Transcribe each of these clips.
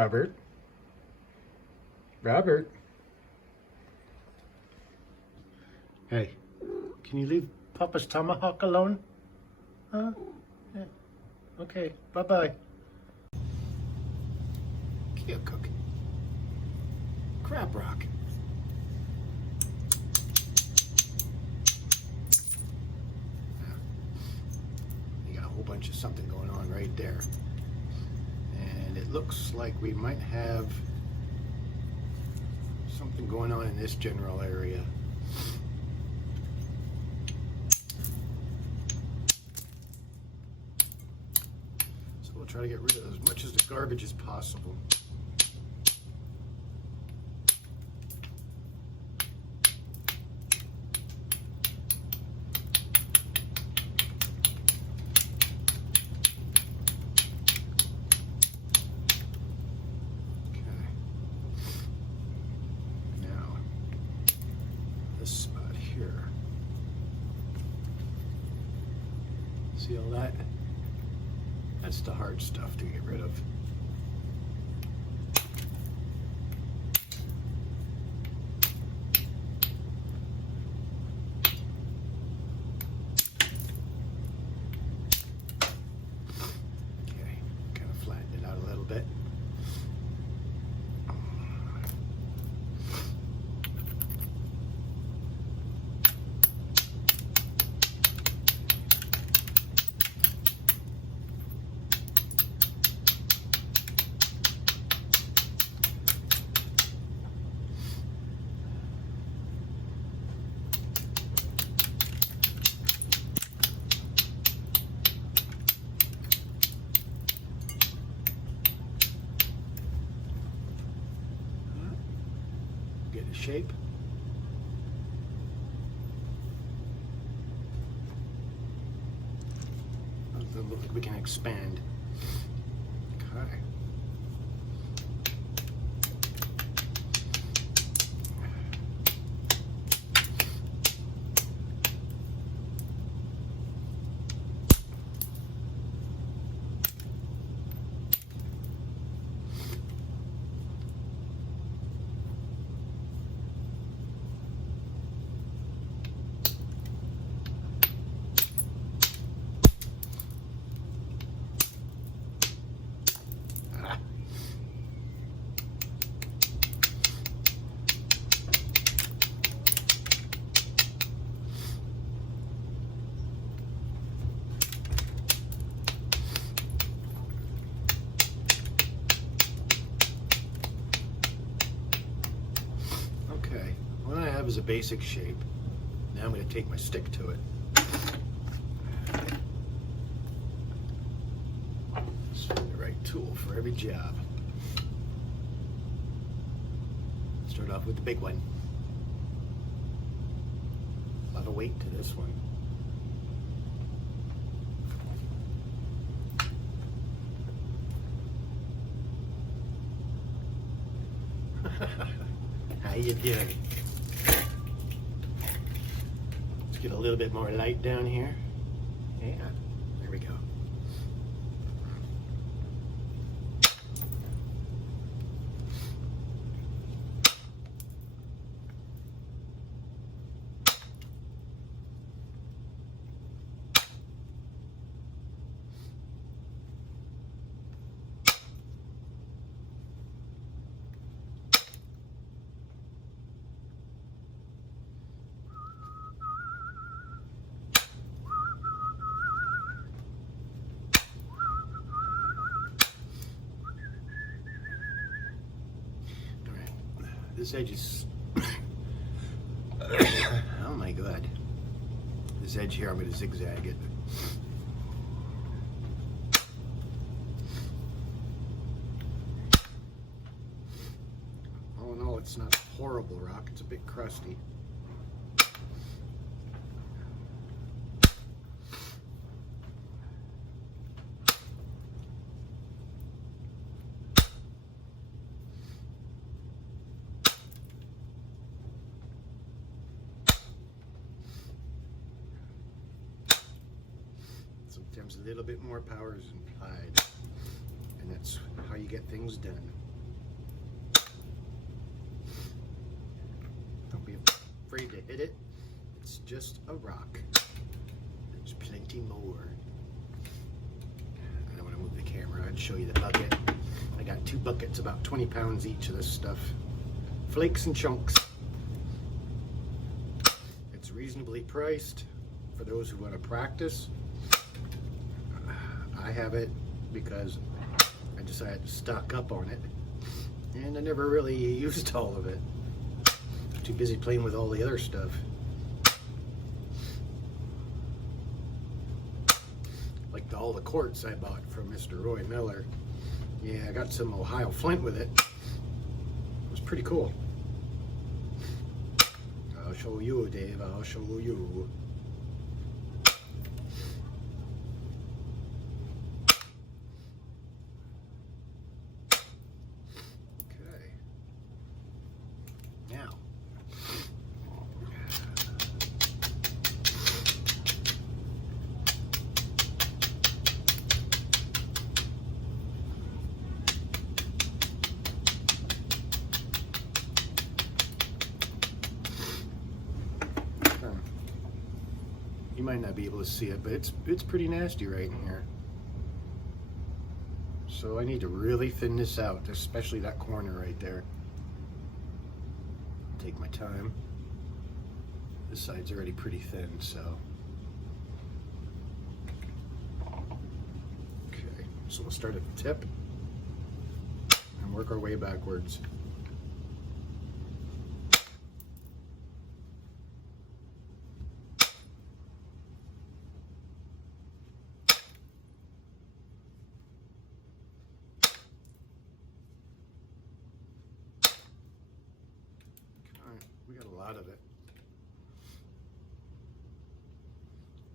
Robert. Robert. Hey, can you leave Papa's tomahawk alone? Huh? Yeah. Okay, bye-bye. Keokuk. Crab rock. You got a whole bunch of something going on right there. And it looks like we might have something going on in this general area. So we'll try to get rid of as much of the garbage as possible. This spot here. See all that? That's the hard stuff to get rid of. Okay, kind of flatten it out a little bit. Get a shape. Doesn't look like we can expand. Okay. Okay, what I have is a basic shape. Now I'm going to take my stick to it. Let's find the right tool for every job. Start off with the big one. A lot of weight to this one. How you doing? Let's get a little bit more light down here. Yeah, there we go. This edge is, oh my God. This edge here, I'm going to zigzag it. All in all, it's not a horrible rock. It's a bit crusty. Sometimes a little bit more power is implied, and that's how you get things done. afraid to hit it. It's just a rock. There's plenty more. I don't want to move the camera. I'd show you the bucket. I got 2 buckets, about 20 pounds each of this stuff. Flakes and chunks. It's reasonably priced for those who want to practice. I have it because I decided to stock up on it, and I never really used all of it. Too busy playing with all the other stuff. Like all the quartz I bought from Mr. Roy Miller. Yeah, I got some Ohio flint with it. It was pretty cool. I'll show you, Dave. I'll show you. Okay. Now. You might not be able to see it, but it's pretty nasty right in here. So I need to really thin this out, especially that corner right there. Take my time. This side's already pretty thin, so. Okay, so we'll start at the tip and work our way backwards. We got a lot of it.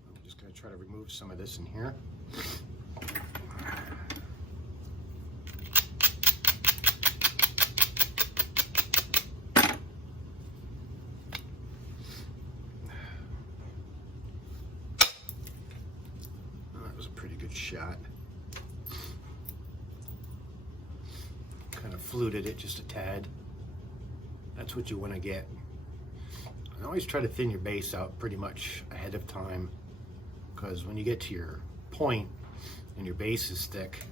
I'm just going to try to remove some of this in here. That was a pretty good shot. Kind of fluted it just a tad. That's what you want to get. I always try to thin your base out pretty much ahead of time, because when you get to your point and your base is thick,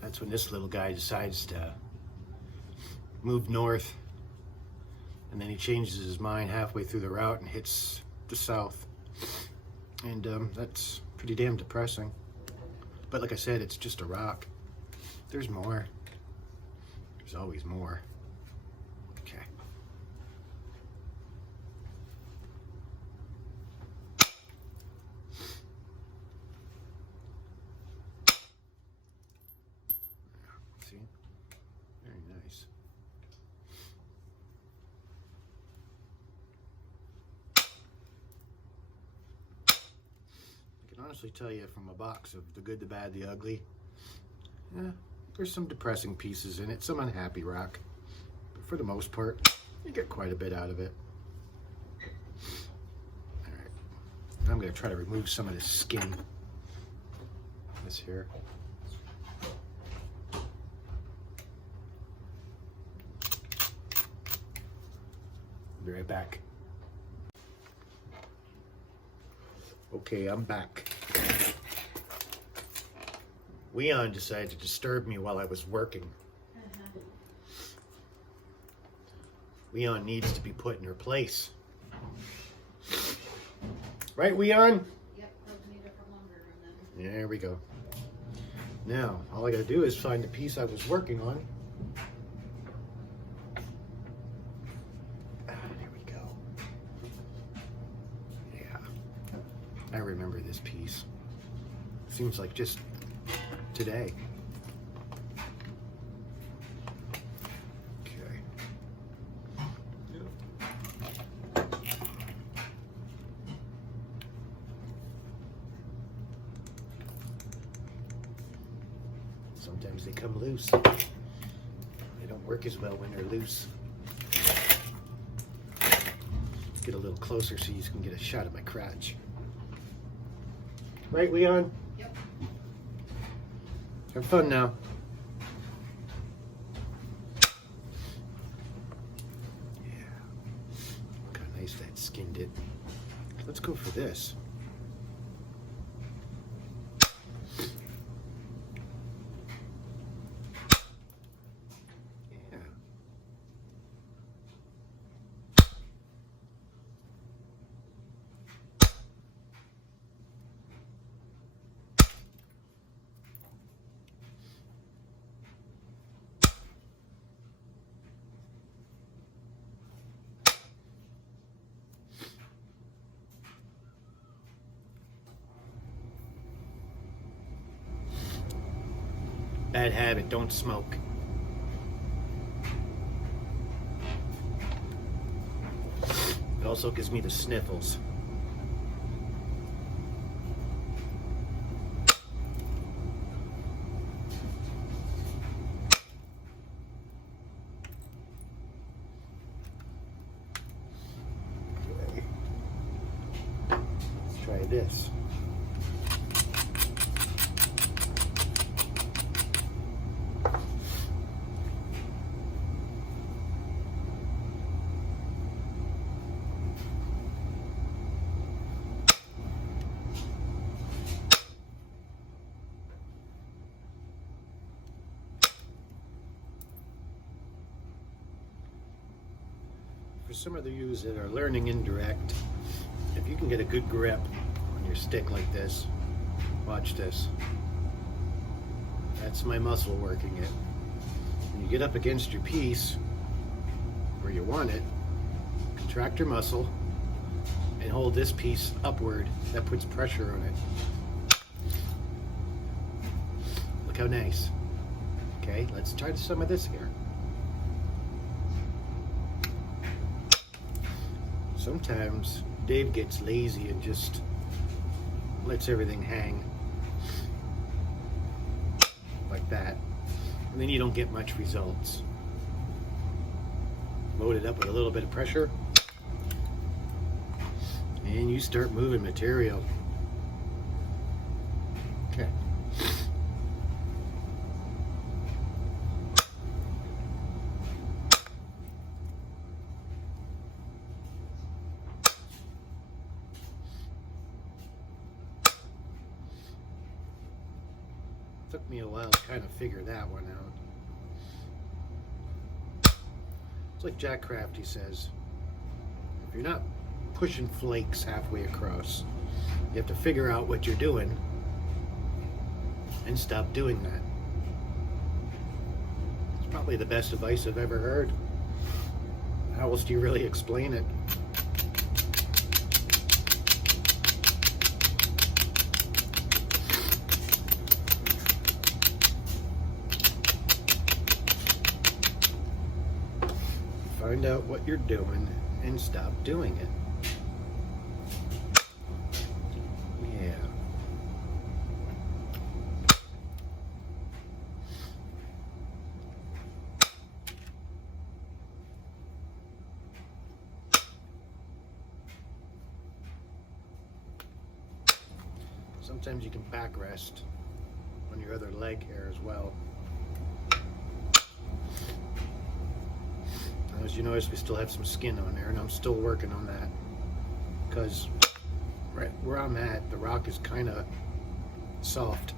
that's when this little guy decides to move north, and then he changes his mind halfway through the route and hits the south, and that's pretty damn depressing. But like I said, it's just a rock. There's more. There's always more. Okay. See? Very nice. I can honestly tell you from a box of The Good, the Bad, the Ugly, yeah, there's some depressing pieces in it, some unhappy rock. But for the most part, you get quite a bit out of it. All right, I'm going to try to remove some of this skin. This here. Be right back. Okay, I'm back. Leon decided to disturb me while I was working. Leon needs to be put in her place. Right, Leon? Yep, those need it for longer and then. There we go. Now, all I gotta do is find the piece I was working on. There we go. Yeah. I remember this piece. Seems like just today. Okay. Sometimes they come loose. They don't work as well when they're loose. Get a little closer so you can get a shot of my crotch. Right, Leon? Yep. Have fun now. Yeah. Got a nice go for this. Yeah. Bad habit, don't smoke. It also gives me the sniffles. Okay. Let's try this. For some of you that are learning indirect, if you can get a good grip on your stick like this, watch this. That's my muscle working it. When you get up against your piece, where you want it, contract your muscle and hold this piece upward. That puts pressure on it. Look how nice. Okay, let's try some of this here. Sometimes Dave gets lazy and just lets everything hang like that, and then you don't get much results. Load it up with a little bit of pressure and you start moving material. Okay. Took me a while to kind of figure that one out. It's like Jack Crafty says, if you're not pushing flakes halfway across, you have to figure out what you're doing and stop doing that. It's probably the best advice I've ever heard. How else do you really explain it? Find out what you're doing and stop doing it. Yeah. Sometimes you can backrest on your other leg here as well. As you notice, we still have some skin on there, and I'm still working on that because right where I'm at, the rock is kind of soft.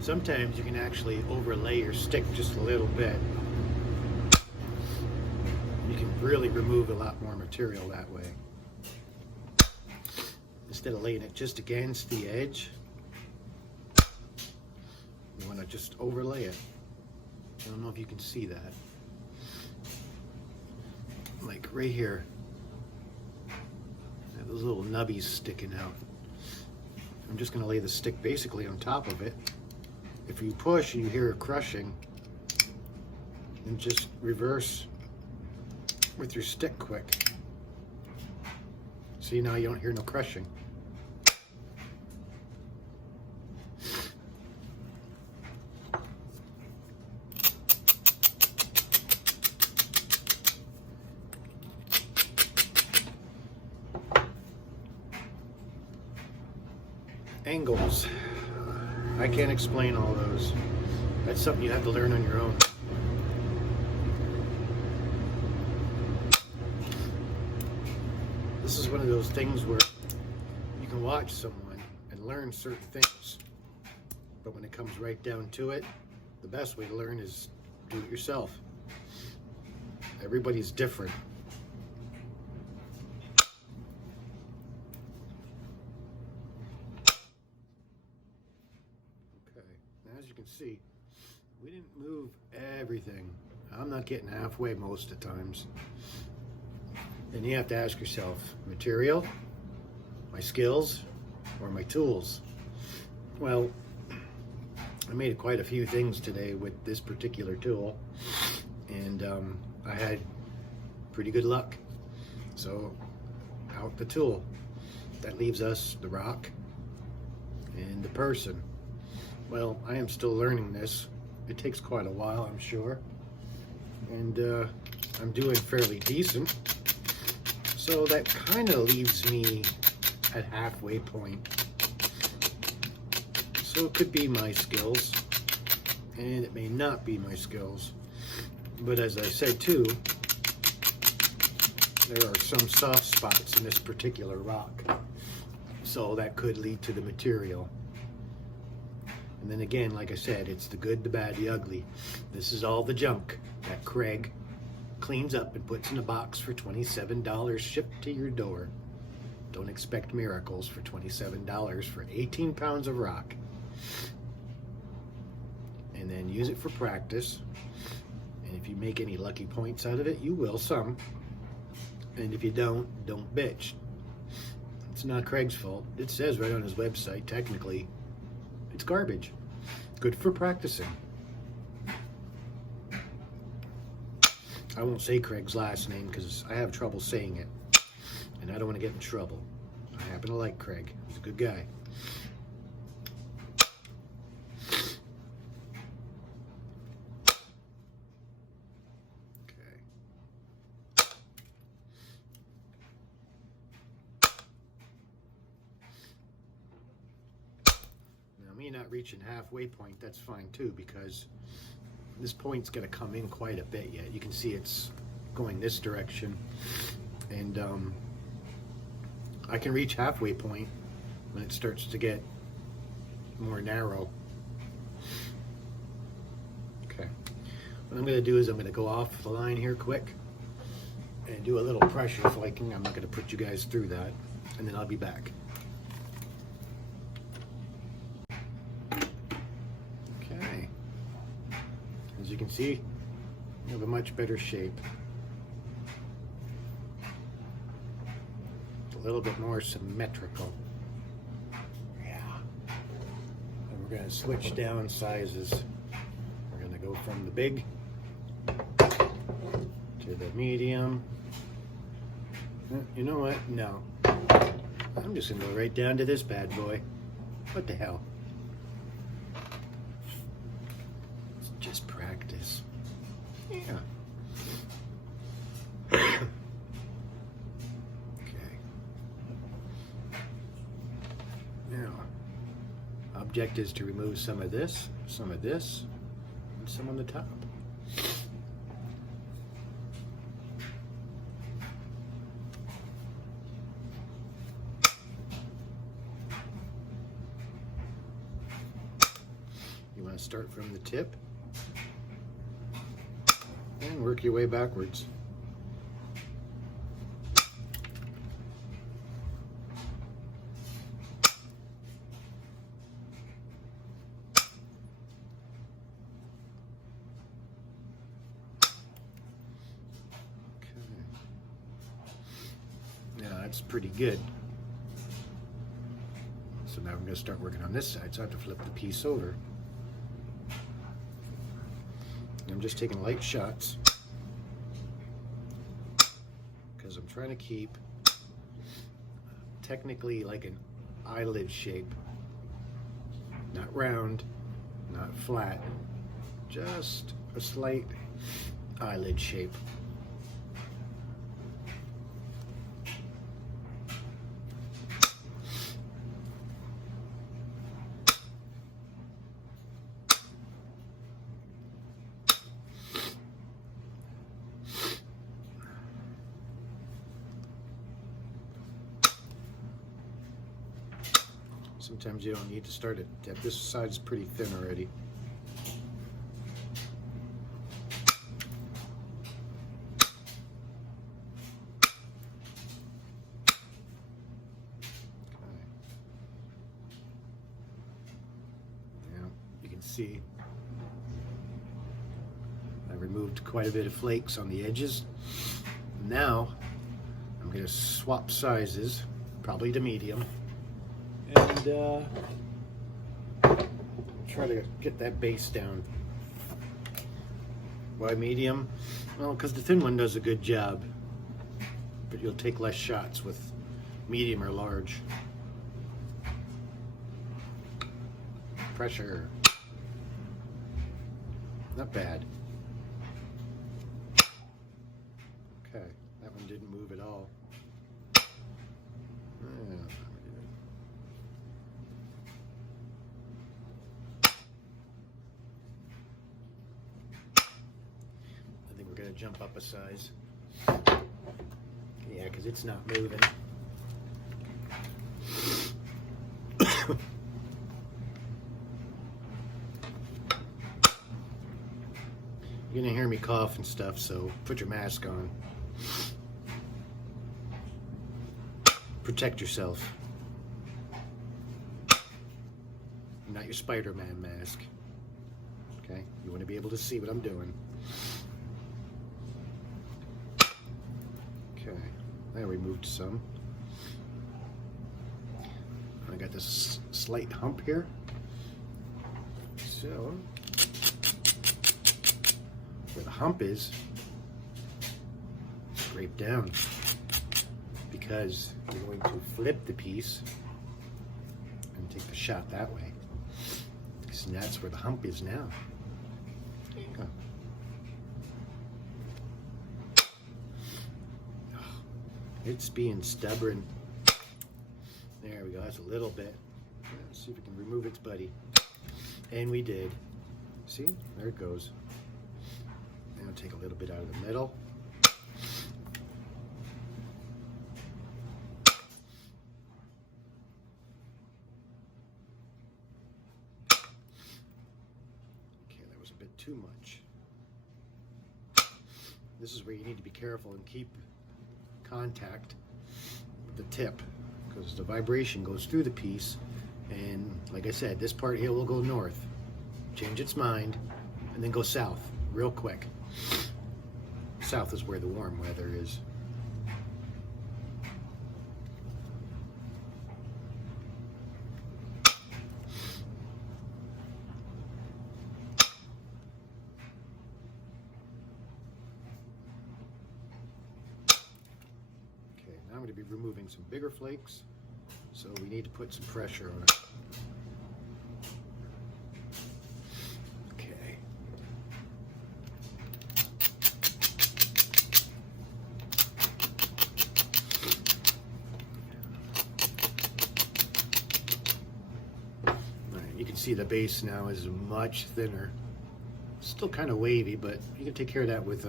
Sometimes you can actually overlay your stick just a little bit. You can really remove a lot more material that way. Instead of laying it just against the edge, you want to just overlay it. I don't know if you can see that. Like right here, I have those little nubbies sticking out. I'm just going to lay the stick basically on top of it. If you push and you hear it crushing, then just reverse with your stick quick. See, now you don't hear no crushing. Angles. I can't explain all those. That's something you have to learn on your own. This is one of those things where you can watch someone and learn certain things, but when it comes right down to it, the best way to learn is do it yourself. Everybody's different. Okay, now as you can see, we didn't move everything. I'm not getting halfway most of the times. Then you have to ask yourself, material, my skills, or my tools? Well, I made quite a few things today with this particular tool, and I had pretty good luck. So out the tool. That leaves us the rock and the person. Well, I am still learning this. It takes quite a while, I'm sure, and I'm doing fairly decent. So that kind of leaves me at halfway point. So it could be my skills, and it may not be my skills. But as I said too, there are some soft spots in this particular rock. So that could lead to the material. And then again, like I said, it's the good, the bad, the ugly. This is all the junk that Craig cleans up and puts in a box for $27 shipped to your door. Don't expect miracles for $27 for 18 pounds of rock. And then use it for practice. And if you make any lucky points out of it, you will some. And if you don't bitch. It's not Craig's fault. It says right on his website, technically, it's garbage. Good for practicing. I won't say Craig's last name because I have trouble saying it. And I don't want to get in trouble. I happen to like Craig. He's a good guy. Me not reaching halfway point, that's fine too, because this point's going to come in quite a bit yet. You can see it's going this direction, and I can reach halfway point when it starts to get more narrow. Okay, what I'm going to do is I'm going to go off the line here quick and do a little pressure flaking. I'm not going to put you guys through that, and then I'll be back. As you can see, you have a much better shape. A little bit more symmetrical. Yeah. And we're going to switch down sizes. We're going to go from the big to the medium. You know what? No. I'm just going to go right down to this bad boy. What the hell? Just practice. Yeah. Okay. Now, object is to remove some of this, and some on the top. You want to start from the tip and work your way backwards. Yeah, that's pretty good. So now I'm going to start working on this side, so I have to flip the piece over. I'm just taking light shots because I'm trying to keep technically like an eyelid shape. Not round, not flat, just a slight eyelid shape. Sometimes you don't need to start at the tip. This side's pretty thin already. See, I removed quite a bit of flakes on the edges. Now I'm going to swap sizes, probably to medium, and try to get that base down. Why medium? Well, because the thin one does a good job, but you'll take less shots with medium or large. Pressure. Not bad. Okay, that one didn't move at all. I think we're going to jump up a size. Yeah, because it's not moving. You're gonna hear me cough and stuff, so put your mask on. Protect yourself. Not your Spider-Man mask. Okay? You want to be able to see what I'm doing. Okay, I removed some. I got this slight hump here. So where the hump is, scrape down, because you're going to flip the piece and take the shot that way. So that's where the hump is now. There you go. Oh, it's being stubborn. There we go, that's a little bit. Let's see if we can remove its buddy. And we did. See, there it goes. Now take a little bit out of the middle. Okay, that was a bit too much. This is where you need to be careful and keep contact with the tip, because the vibration goes through the piece, and like I said, this part here will go north, change its mind, and then go south real quick. South is where the warm weather is. Okay, now I'm going to be removing some bigger flakes, so we need to put some pressure on it. You can see the base now is much thinner. Still kind of wavy, but you can take care of that with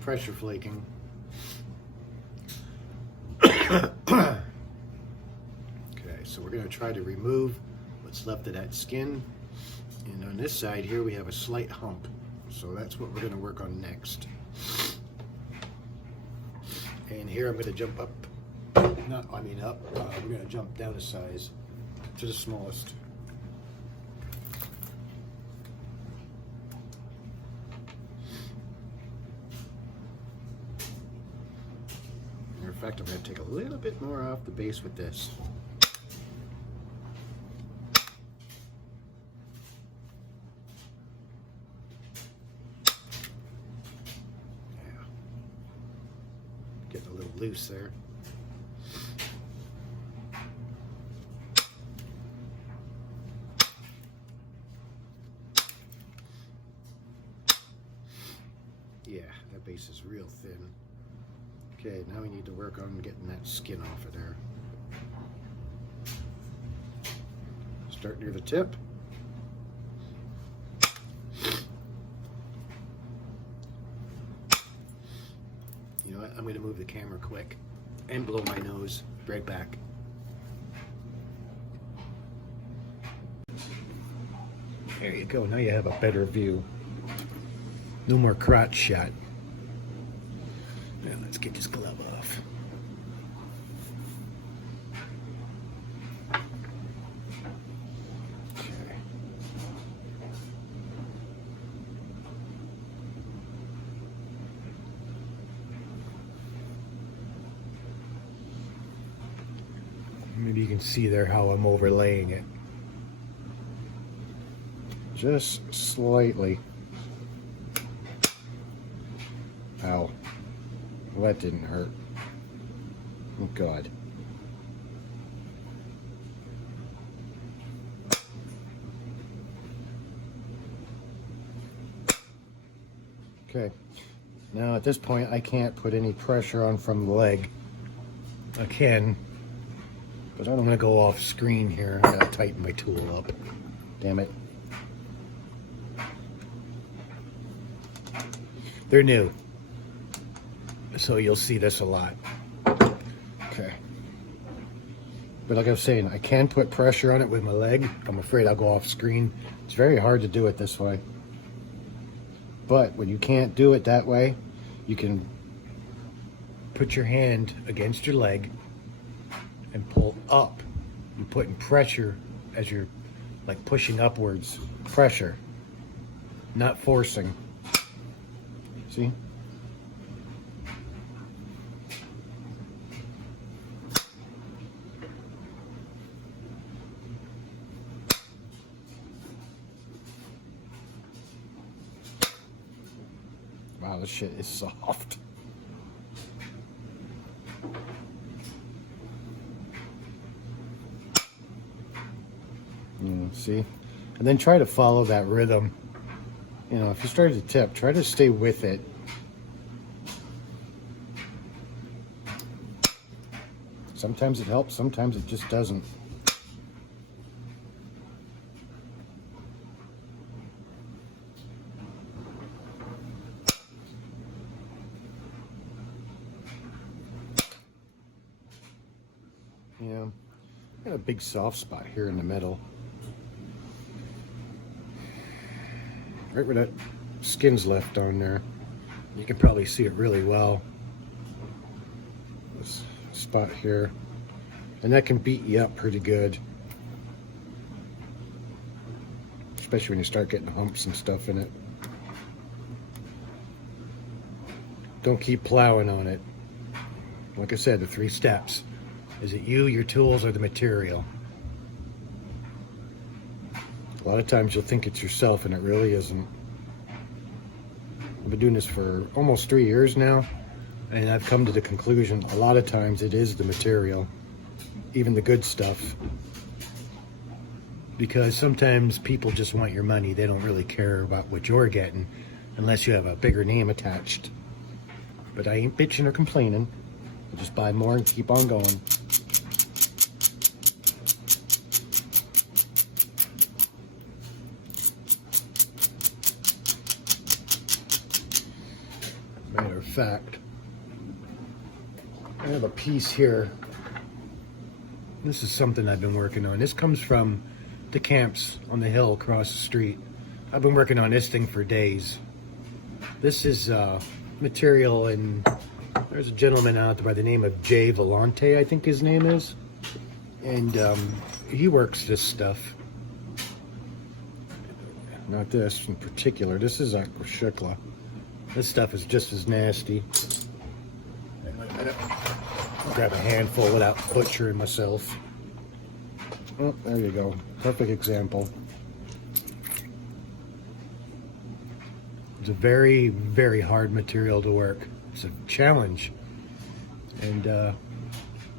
pressure flaking. Okay, so we're going to try to remove what's left of that skin. And on this side here we have a slight hump. So that's what we're going to work on next. And here I'm going to jump up. We're going to jump down a size to the smallest. In fact, I'm going to take a little bit more off the base with this. Yeah. Getting a little loose there. Yeah, that base is real thin. Okay, now we need to work on getting that skin off of there. Start near the tip. You know what? I'm going to move the camera quick and blow my nose. Right back. There you go. Now you have a better view. No more crotch shot. Now let's get this glove off. Okay. Maybe you can see there how I'm overlaying it. Just slightly. Ow. Well, that didn't hurt. Oh, God. Okay. Now, at this point, I can't put any pressure on from the leg. I can, but I don't want to go off screen here. I gotta tighten my tool up. Damn it. They're new, so you'll see this a lot. Okay. But like I was saying, I can put pressure on it with my leg. I'm afraid I'll go off screen. It's very hard to do it this way. But when you can't do it that way, you can put your hand against your leg and pull up. You're putting pressure as you're like pushing upwards. Pressure, not forcing. See? Wow, this shit is soft. See? And then try to follow that rhythm. You know, if you start to tip, try to stay with it. Sometimes it helps, sometimes it just doesn't. Yeah, I got a big soft spot here in the middle. Right where that skin's left on there. You can probably see it really well. This spot here. And that can beat you up pretty good. Especially when you start getting humps and stuff in it. Don't keep plowing on it. Like I said, the 3 steps. Is it you, your tools, or the material? A lot of times you'll think it's yourself and it really isn't. I've been doing this for almost 3 years now, and I've come to the conclusion a lot of times it is the material, even the good stuff. Because sometimes people just want your money. They don't really care about what you're getting unless you have a bigger name attached. But I ain't bitching or complaining. I'll just buy more and keep on going. Matter of fact, I have a piece here. This is something I've been working on. This comes from the camps on the hill across the street. I've been working on this thing for days. This is material, and there's a gentleman out there by the name of Jay Volante, I think his name is. And he works this stuff. Not this in particular. This is aquashikla. This stuff is just as nasty. I'll grab a handful without butchering myself. Oh, there you go. Perfect example. It's a very, very hard material to work. It's a challenge. And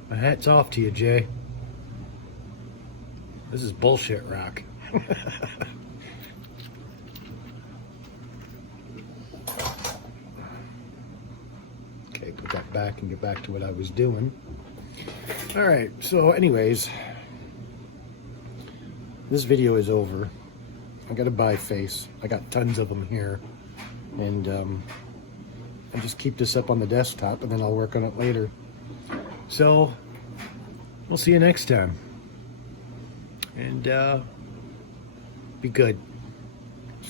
my hat's off to you, Jay. This is bullshit rock. Okay, put that back and get back to what I was doing. All right, so anyways, this video is over. I got a biface. I got tons of them here. And I just keep this up on the desktop and then I'll work on it later. So, we'll see you next time. And be good.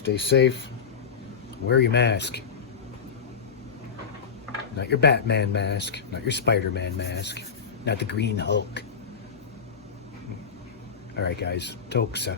Stay safe. Wear your mask. Not your Batman mask. Not your Spider-Man mask. Not the Green Hulk. All right, guys. Toksa.